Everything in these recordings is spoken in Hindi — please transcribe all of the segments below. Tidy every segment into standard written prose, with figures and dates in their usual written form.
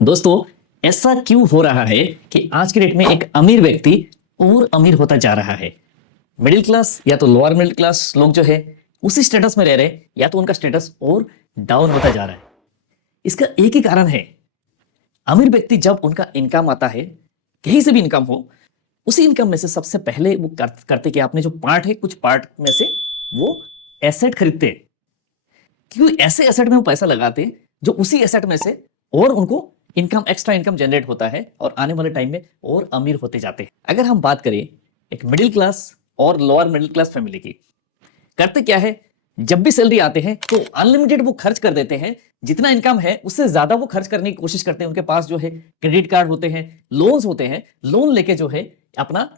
दोस्तों, ऐसा क्यों हो रहा है कि आज के डेट में एक अमीर व्यक्ति और अमीर होता जा रहा है। मिडिल क्लास या तो लोअर मिडिल क्लास लोग जो है उसी स्टेटस में रह रहे हैं, या तो उनका स्टेटस और डाउन होता जा रहा है। इसका एक ही कारण है, अमीर व्यक्ति जब उनका इनकम आता है, कहीं से भी इनकम हो, उसी इनकम में से सबसे पहले वो करते कि आपने जो पार्ट है, कुछ पार्ट में से वो एसेट खरीदते हैं। क्योंकि ऐसे एसेट में वो पैसा लगाते हैं जो उसी एसेट में से और उनको इनकम, एक्स्ट्रा इनकम जनरेट होता है और आने वाले टाइम में और अमीर होते जाते हैं। अगर हम बात करें एक मिडिल क्लास और लोअर मिडिल क्लास फैमिली की, करते क्या है, जब भी सैलरी आते हैं तो अनलिमिटेड वो खर्च कर देते हैं। जितना इनकम है उससे ज्यादा वो खर्च करने की कोशिश करते हैं। उनके पास जो है क्रेडिट कार्ड होते हैं, लोन्स होते हैं, लोन लेके जो है अपना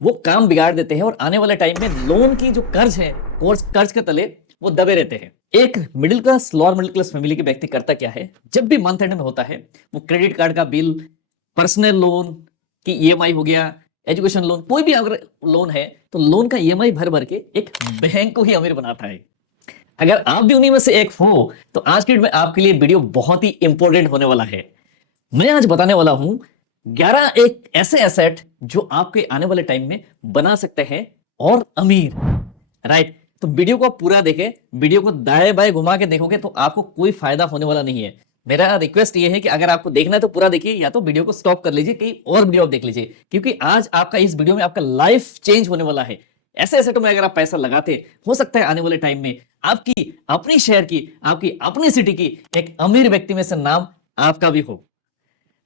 वो काम बिगाड़ देते हैं और आने वाले टाइम में लोन की जो कर्ज है, कर्ज के तले वो दबे रहते हैं। एक middle class, lower middle class family के व्यक्ति करता क्या है, जब भी मंथ एंड में होता है वो क्रेडिट कार्ड का बिल, पर्सनल लोन की ईएमआई हो गया, एजुकेशन लोन, कोई भी अगर लोन है तो लोन का ईएमआई भर भर के एक बैंक को ही अमीर बनाता है। अगर आप भी उन्हीं में से एक हो तो आज की डेट में आपके लिए वीडियो बहुत ही इंपॉर्टेंट होने वाला है। मैं आज बताने वाला हूं 11 एक ऐसे एसेट जो आपके आने वाले टाइम में बना सकते हैं और अमीर, राइट। तो वीडियो को आप पूरा देखें, वीडियो को दाएं बाएं घुमा के देखोगे तो आपको कोई फायदा होने वाला नहीं है। मेरा रिक्वेस्ट ये है कि अगर आपको देखना है तो पूरा देखिए, या तो वीडियो को स्टॉप कर लीजिए, कहीं और वीडियो आप देख लीजिए, क्योंकि आज आपका इस वीडियो में आपका लाइफ चेंज होने वाला है। ऐसे एसेटों में अगर आप पैसा लगाते, हो सकता है आने वाले टाइम में आपकी अपनी शहर की, आपकी अपनी सिटी की एक अमीर व्यक्ति में से नाम आपका भी हो।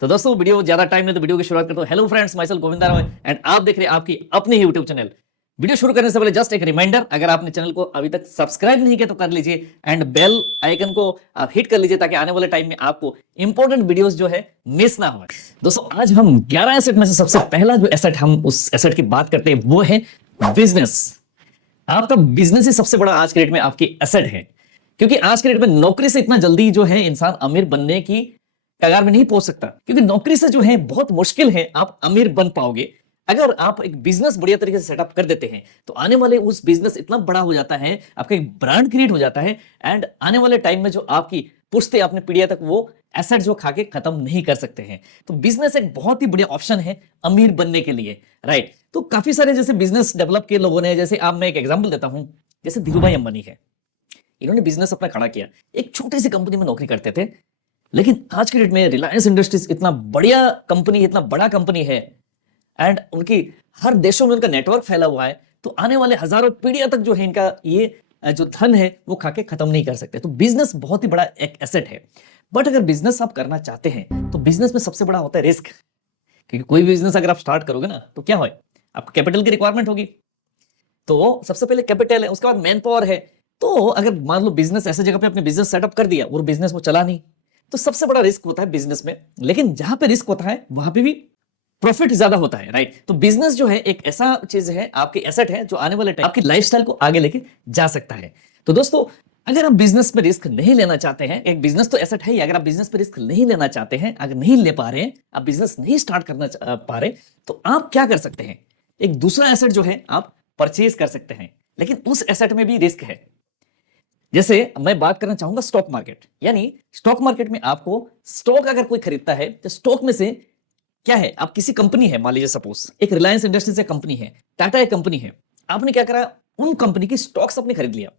तो दोस्तों, वीडियो ज्यादा टाइम नहीं तो वीडियो की शुरुआत करता हूं। Hello friends, my self Govinda Roy and आप देख रहे हैं आपकी अपनी यूट्यूब चैनल। वीडियो शुरू करने से पहले जस्ट एक रिमाइंडर, अगर आपने चैनल को अभी तक सब्सक्राइब नहीं किया तो कर लीजिए एंड बेल आइकन को आप हिट कर लीजिए ताकि आने वाले टाइम में आपको इंपॉर्टेंट वीडियोस जो है मिस ना हो। दोस्तों, आज हम 11 एसेट में से सबसे पहला जो एसेट, हम उस एसेट की बात करते हैं वो है बिजनेस। आपका बिजनेस ही सबसे बड़ा आज के डेट में आपकी एसेट है, क्योंकि आज के डेट में नौकरी से इतना जल्दी जो है इंसान अमीर बनने की कगार में नहीं पहुंच सकता, क्योंकि नौकरी से जो है बहुत मुश्किल है आप अमीर बन पाओगे। अगर आप एक बिजनेस बढ़िया तरीके से सेटअप कर देते हैं तो आने वाले उस बिजनेस इतना बड़ा हो जाता है, आपका एक ब्रांड क्रिएट हो जाता है एंड आने वाले टाइम में जो आपकी पुश्ते, आपने पीढ़ियां तक वो एसेट जो खा के खत्म नहीं कर सकते हैं। तो बिजनेस एक बहुत ही बढ़िया ऑप्शन है अमीर बनने के लिए, राइट। तो काफी सारे जैसे बिजनेस डेवलप किए लोगों ने, जैसे आप, मैं एक एग्जाम्पल देता हूं, जैसे धीरूभाई अंबानी है। इन्होंने बिजनेस अपना खड़ा किया, एक छोटी सी कंपनी में नौकरी करते थे, लेकिन आज के डेट में रिलायंस इंडस्ट्रीज इतना बढ़िया कंपनी, इतना बड़ा कंपनी है एंड उनकी हर देशों में उनका नेटवर्क फैला हुआ है। तो आने वाले हजारों पीढ़ियां तक जो है इनका ये जो धन है वो खा के खत्म नहीं कर सकते। तो बिजनेस बहुत ही बड़ा एक एसेट है। बट अगर बिजनेस आप करना चाहते हैं तो बिजनेस में सबसे बड़ा होता है रिस्क, क्योंकि कोई बिजनेस अगर आप स्टार्ट करोगे ना तो क्या हो, आपको कैपिटल की रिक्वायरमेंट होगी। तो सबसे पहले कैपिटल है, उसके बाद मैन पावर है। तो अगर मान लो बिजनेस ऐसे जगह पे आपने बिजनेस सेटअप कर दिया और बिजनेस वो चला नहीं, तो सबसे बड़ा रिस्क होता है बिजनेस में। लेकिन जहां पे रिस्क होता है वहां पे भी प्रॉफिट ज्यादा होता है, राइट। तो बिजनेस जो है एक ऐसा चीज है, आपकी एसेट है जो आने वाले टाइम आपकी लाइफस्टाइल को आगे लेके जा सकता है। तो दोस्तों, अगर आप बिजनेस में रिस्क नहीं लेना चाहते हैं, एक बिजनेस तो एसेट है ही, अगर आप बिजनेस में रिस्क नहीं लेना चाहते हैं, अगर नहीं ले पा रहे हैं, आप बिजनेस नहीं स्टार्ट करना पा रहे, तो आप क्या कर सकते हैं, एक दूसरा एसेट जो है आप परचेज कर सकते हैं। लेकिन उस एसेट में भी रिस्क है। जैसे मैं बात करना चाहूंगा स्टॉक मार्केट, यानी स्टॉक मार्केट में आपको स्टॉक अगर कोई खरीदता है तो स्टॉक में से क्या है, आप किसी कंपनी है, मान लीजिए सपोज एक रिलायंस इंडस्ट्रीज से कंपनी है, टाटा एक कंपनी है, आपने क्या करा, उन कंपनी की स्टॉक्स आपने खरीद लिया।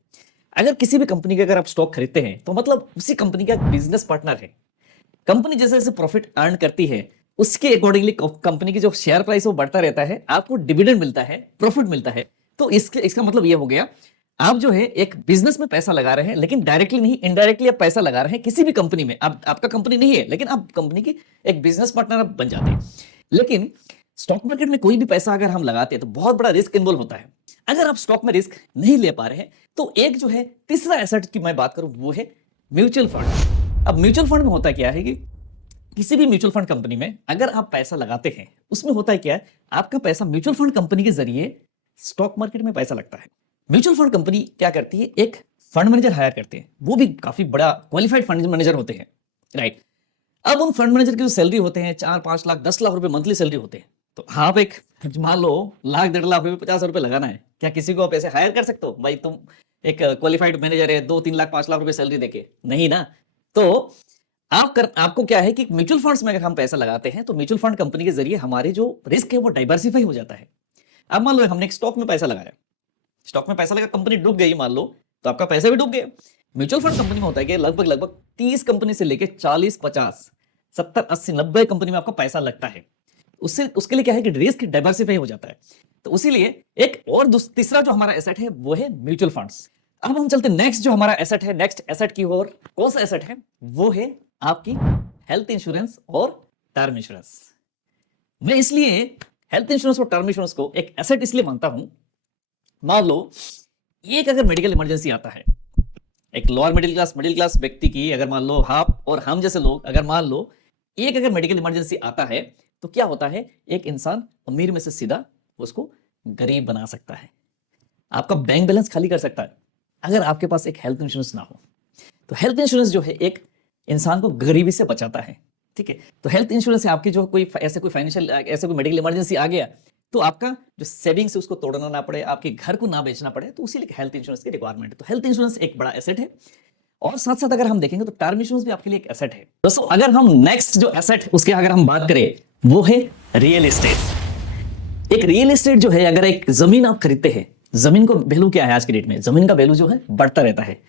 अगर किसी भी कंपनी के अगर आप स्टॉक खरीदते हैं तो मतलब उसी कंपनी का बिजनेस पार्टनर है। कंपनी जैसे जैसे प्रॉफिट अर्न करती है उसके अकॉर्डिंगली कंपनी की जो शेयर प्राइस वो बढ़ता रहता है, आपको डिविडेंड मिलता है, प्रॉफिट मिलता है। तो इसका मतलब ये हो गया, आप जो है एक बिजनेस में पैसा लगा रहे हैं, लेकिन डायरेक्टली नहीं, इनडायरेक्टली आप पैसा लगा रहे हैं किसी भी कंपनी में। आपका कंपनी नहीं है लेकिन आप कंपनी की एक बिजनेस पार्टनर आप बन जाते हैं। लेकिन स्टॉक मार्केट में कोई भी पैसा अगर हम लगाते हैं तो बहुत बड़ा रिस्क इन्वॉल्व होता है। अगर आप स्टॉक में रिस्क नहीं ले पा रहे हैं तो एक जो है तीसरा एसेट की मैं बात करूं वो है म्यूचुअल फंड। अब म्यूचुअल फंड में होता क्या है कि किसी भी म्यूचुअल फंड कंपनी में अगर आप पैसा लगाते हैं, उसमें होता है क्या है, आपका पैसा म्यूचुअल फंड कंपनी के जरिए स्टॉक मार्केट में पैसा लगता है। म्यूचुअल फंड कंपनी क्या करती है, एक फंड मैनेजर हायर करते हैं, वो भी काफी बड़ा क्वालिफाइड फंड मैनेजर होते हैं, राइट। अब उन फंड मैनेजर के जो सैलरी होते हैं 4-5 लाख 10 लाख रुपए मंथली सैलरी होते हैं। तो आप एक, मान लो लाख 1.5 लाख रुपए 50 रुपए लगाना है, क्या किसी को आप ऐसे हायर कर सकते हो, भाई तुम एक क्वालिफाइड मैनेजर है, 2-3 लाख 5 लाख रुपए सैलरी देके, नहीं ना। तो आपको क्या है कि म्यूचुअल फंड्स में अगर हम पैसा लगाते हैं तो म्यूचुअल फंड कंपनी के जरिए हमारे जो रिस्क है वो डाइवर्सिफाई हो जाता है। अब मान लो हमने एक स्टॉक में पैसा लगाया, स्टॉक में पैसा लगा, कंपनी डूब गई मान लो, तो आपका पैसा भी डूब गया। म्यूचुअल फंड कंपनी में होता है कि लगभग लगभग 30 कंपनी से लेकर 40, 50, 70, 80, 90 कंपनी में आपका पैसा लगता है। उससे उसके लिए क्या है कि रिस्क डाइवर्सिफाई हो जाता है। तो उसीलिए एक और तीसरा जो हमारा एसेट है वो है म्यूचुअल फंड्स। अब हम चलते नेक्स्ट जो हमारा एसेट है, नेक्स्ट एसेट की ओर। कौन सा एसेट है? वो है आपकी हेल्थ इंश्योरेंस और टर्म इंश्योरेंस। मैं इसलिए हेल्थ इंश्योरेंस और टर्म इंश्योरेंस को एक एसेट इसलिए मानता हूं, मान लो एक अगर मेडिकल इमरजेंसी आता है, एक लोअर मिडिल क्लास व्यक्ति की अगर मान लो आप और हम जैसे लोग अगर मान लो एक अगर मेडिकल इमरजेंसी आता है, तो क्या होता है, एक इंसान अमीर में से सीधा उसको गरीब बना सकता है, आपका बैंक बैलेंस खाली कर सकता है अगर आपके पास एक हेल्थ इंश्योरेंस ना हो। तो हेल्थ इंश्योरेंस जो है एक इंसान को गरीबी से बचाता है, ठीक है। तो हेल्थ इंश्योरेंस से आपकी जो कोई ऐसे कोई फाइनेंशियल ऐसे कोई मेडिकल इमरजेंसी आ गया तो आपका जो सेविंग्स है उसको तोड़ना ना पड़े, आपके घर को ना बेचना पड़े, तो उसी लिए हेल्थ इंश्योरेंस की रिक्वायरमेंट है। तो हेल्थ इंश्योरेंस एक बड़ा एसेट है। और साथ साथ अगर हम देखेंगे तो टर्म इंश्योरेंस भी आपके लिए एक एसेट है। दोस्तों अगर हम नेक्स्ट जो एसेट उसके अगर हम बात करें वो है रियल एस्टेट। एक रियल एस्टेट जो है, अगर एक जमीन आप खरीदते हैं, जमीन को वैल्यू क्या है आज के डेट में, जमीन का वैल्यू जो है बढ़ता रहता है।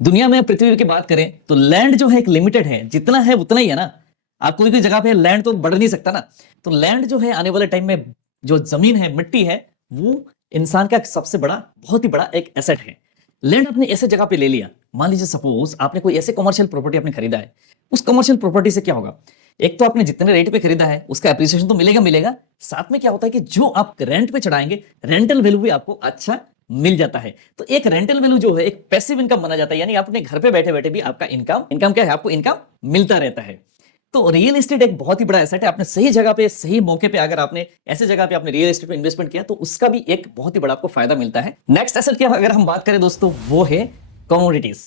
दुनिया में पृथ्वी की बात करें तो लैंड जो है एक लिमिटेड है, जितना है उतना ही है ना। आप कोई कोई जगह पे लैंड तो बढ़ नहीं सकता ना। तो लैंड जो है आने वाले टाइम में जो जमीन है, मिट्टी है, वो इंसान का सबसे बड़ा, बहुत ही बड़ा एक एसेट है। लैंड आपने ऐसे जगह पे ले लिया, मान लीजिए सपोज आपने कोई ऐसे कमर्शियल प्रॉपर्टी आपने खरीदा है, उस कमर्शियल प्रॉपर्टी से क्या होगा, एक तो आपने जितने रेट पे खरीदा है उसका एप्रिसिएशन तो मिलेगा मिलेगा, साथ में क्या होता है कि जो आप रेंट पे चढ़ाएंगे रेंटल वैल्यू भी आपको अच्छा मिल जाता है। तो एक रेंटल वैल्यू जो है एक पैसिव इनकम माना जाता है, यानी आप अपने घर पे बैठे बैठे भी आपका इनकम क्या है, आपको इनकम मिलता रहता है। तो रियल एस्टेट एक बहुत ही बड़ा एसेट है। आपने सही जगह पे सही मौके पे अगर आपने ऐसे जगह पे आपने रियल एस्टेट पे इन्वेस्टमेंट किया तो उसका भी एक बहुत ही बड़ा आपको फायदा मिलता है। नेक्स्ट एसेट की अगर हम बात करें दोस्तों वो है कमोडिटीज।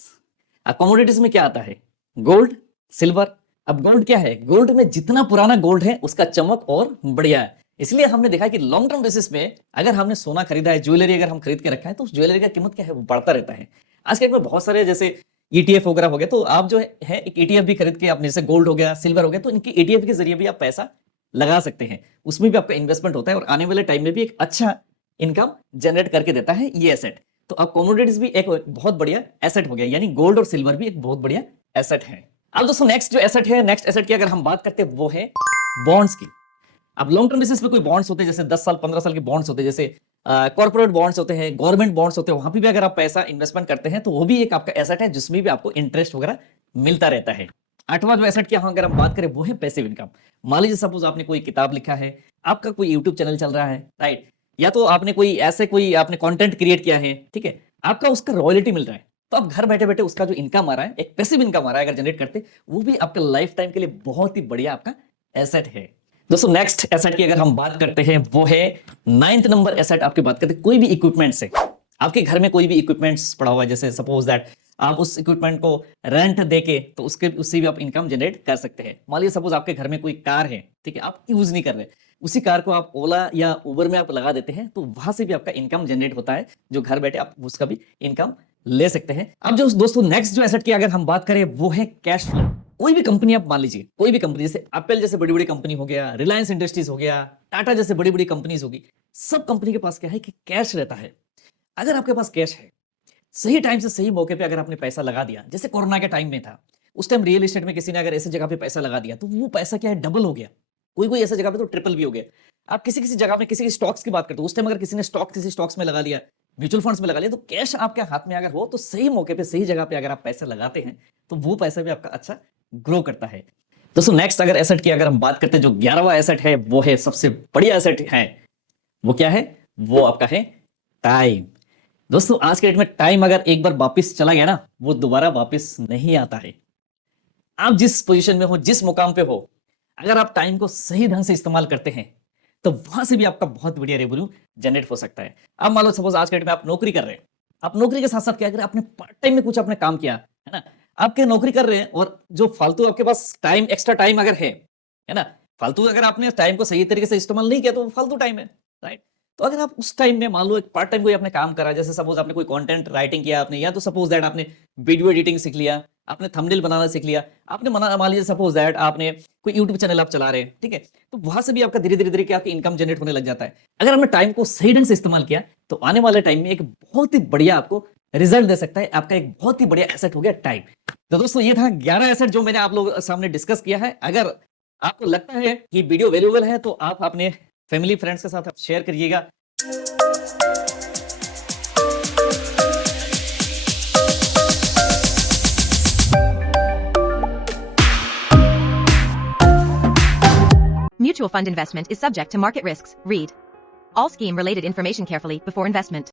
अब कमोडिटीज में क्या आता है, गोल्ड, सिल्वर। अब गोल्ड क्या है, गोल्ड में जितना पुराना गोल्ड है उसका चमक और बढ़िया है। इसलिए हमने देखा कि लॉन्ग टर्म बेसिस में अगर हमने सोना खरीदा है, ज्वेलरी अगर हम खरीद के रखा है, तो उस ज्वेलरी का कीमत क्या है वो बढ़ता रहता है। आज के डेट में बहुत सारे जैसे ईटीएफ वगैरह हो गया, तो आप जो है एक ईटीएफ भी खरीद के अपने जैसे गोल्ड हो गया, सिल्वर हो गया, तो इनकी ईटीएफ के जरिए भी आप पैसा लगा सकते हैं, उसमें भी आपका इन्वेस्टमेंट होता है और आने वाले टाइम में भी एक अच्छा इनकम जनरेट करके देता है ये एसेट। तो अब कमोडिटीज भी एक बहुत बढ़िया एसेट हो गया, यानी गोल्ड और सिल्वर भी एक बहुत बढ़िया एसेट है। अब दोस्तों नेक्स्ट जो एसेट है, नेक्स्ट एसेट की अगर हम बात करते हैं वो है बॉन्ड्स की। अब लॉन्ग टर्म बेसिस पे कोई बॉन्ड्स होते हैं, जैसे 10 साल 15 साल के बॉन्ड्स होते हैं, जैसे कॉर्पोरेट बॉन्ड्स होते हैं, गवर्नमेंट बॉन्ड्स होते हैं, वहां पे भी अगर आप पैसा इन्वेस्टमेंट करते हैं तो वो भी एक आपका एसेट है जिसमें भी आपको इंटरेस्ट वगैरह मिलता रहता है। आठवां जो एसेट की अगर हम बात करें वो है पैसिव इनकम। मान लीजिए सपोज आपने कोई किताब लिखा है, आपका कोई यूट्यूब चैनल चल रहा है, राइट, या तो आपने कोई ऐसे कोई आपने कंटेंट क्रिएट किया है, ठीक है, आपका उसका रॉयल्टी मिल रहा है, तो आप घर बैठे बैठे उसका जो इनकम आ रहा है, एक पैसिव इनकम आ रहा है अगर जनरेट करते, वो भी आपका लाइफ टाइम के लिए बहुत ही बढ़िया आपका एसेट है। दोस्तों नेक्स्ट एसेट की अगर हम बात करते हैं वो है 9th नंबर एसेट। आपकी बात करते हैं कोई भी इक्विपमेंट से, आपके घर में कोई भी इक्विपमेंट्स पड़ा हुआ है, जैसे सपोज दैट आप उस इक्विपमेंट को रेंट देके तो उससे भी आप इनकम जनरेट कर सकते हैं। मान लीजिए सपोज आपके घर में कोई कार है, ठीक है, आप यूज नहीं कर रहे, उसी कार को आप ओला या उबर में आप लगा देते हैं, तो वहां से भी आपका इनकम जनरेट होता है, जो घर बैठे आप उसका भी इनकम ले सकते हैं। अब जो दोस्तों नेक्स्ट जो एसेट की अगर हम बात करें वो है कैश फ्लो। कोई भी कंपनी आप मान लीजिए, कोई भी कंपनी जैसे एप्पल जैसे बड़ी बड़ी कंपनी हो गया, रिलायंस इंडस्ट्रीज हो गया, टाटा जैसे बड़ी बड़ी कंपनीज होगी, सब कंपनी के पास क्या है कि कैश रहता है। अगर आपके पास कैश है, सही टाइम से सही मौके पे अगर आपने पैसा लगा दिया, जैसे कोरोना के टाइम में था, उस टाइम रियल एस्टेट में किसी ने अगर ऐसी जगह पे पैसा लगा दिया तो वो पैसा क्या है डबल हो गया, कोई कोई ऐसा जगह पे तो ट्रिपल भी हो गया। आप किसी किसी जगह में किसी स्टॉक्स की बात करते हो, उस टाइम अगर किसी ने किसी स्टॉक्स में लगा लिया, म्यूचुअल फंड्स में लगा लिया, तो कैश आपके हाथ में अगर हो तो सही मौके पे सही जगह पे अगर आप पैसा लगाते हैं तो वो पैसा भी आपका अच्छा ग्रो करता है। दोस्तों नेक्स्ट अगर एसेट की अगर हम बात करते हैं, जो 11वां एसेट है वो है सबसे बढ़िया एसेट है, वो क्या है, वो आपका है टाइम। दोस्तों आज के डेट में टाइम अगर एक बार वापस चला गया ना, वो दोबारा वापस नहीं आता है। आप जिस पोजीशन में हो, जिस मुकाम पे हो, अगर आप टाइम को सही ढंग से इस्तेमाल करते हैं तो वहां से भी आपका बहुत बढ़िया रेवेन्यू जनरेट हो सकता है। अब मान लो सपोज आज के डेट में आप नौकरी कर रहे हैं, आप नौकरी के साथ साथ क्या करें, आपने पार्ट टाइम में कुछ अपने काम किया है ना, आपके नौकरी कर रहे हैं और जो फालतू आपके पास टाइम, एक्स्ट्रा टाइम अगर है ना, फालतू अगर आपने टाइम को सही तरीके से इस्तेमाल नहीं किया तो वो फालतू टाइम है, राइट। तो अगर आप उस टाइम में मान लो एक पार्ट टाइम कोई आपने काम करा, जैसे सपोज आपने कोई कंटेंट राइटिंग किया आपने, या तो सपोज दैट आपने वीडियो एडिटिंग सीख लिया, आपने थंबनेल बनाना सीख लिया, आपने मान लीजिए सपोज दैट आपने कोई यूट्यूब चैनल आप चला रहे हैं, ठीक है, तो वहां से भी आपका धीरे धीरे धीरे क्या आपकी इनकम जनरेट होने लग जाता है। अगर आपने टाइम को सही ढंग से इस्तेमाल किया तो आने वाले टाइम में एक बहुत ही बढ़िया आपको रिजल्ट दे सकता है। आपका एक बहुत ही बढ़िया एसेट हो गया टाइम। तो दोस्तों ये था 11 एसेट जो मैंने आप लोग सामने डिस्कस किया है। अगर आपको लगता है कि वीडियो वैल्यूएबल है तो आप अपने फैमिली फ्रेंड्स के साथ आप शेयर करिएगा। Mutual fund investment is subject to market risks. Read all scheme related information carefully before investment.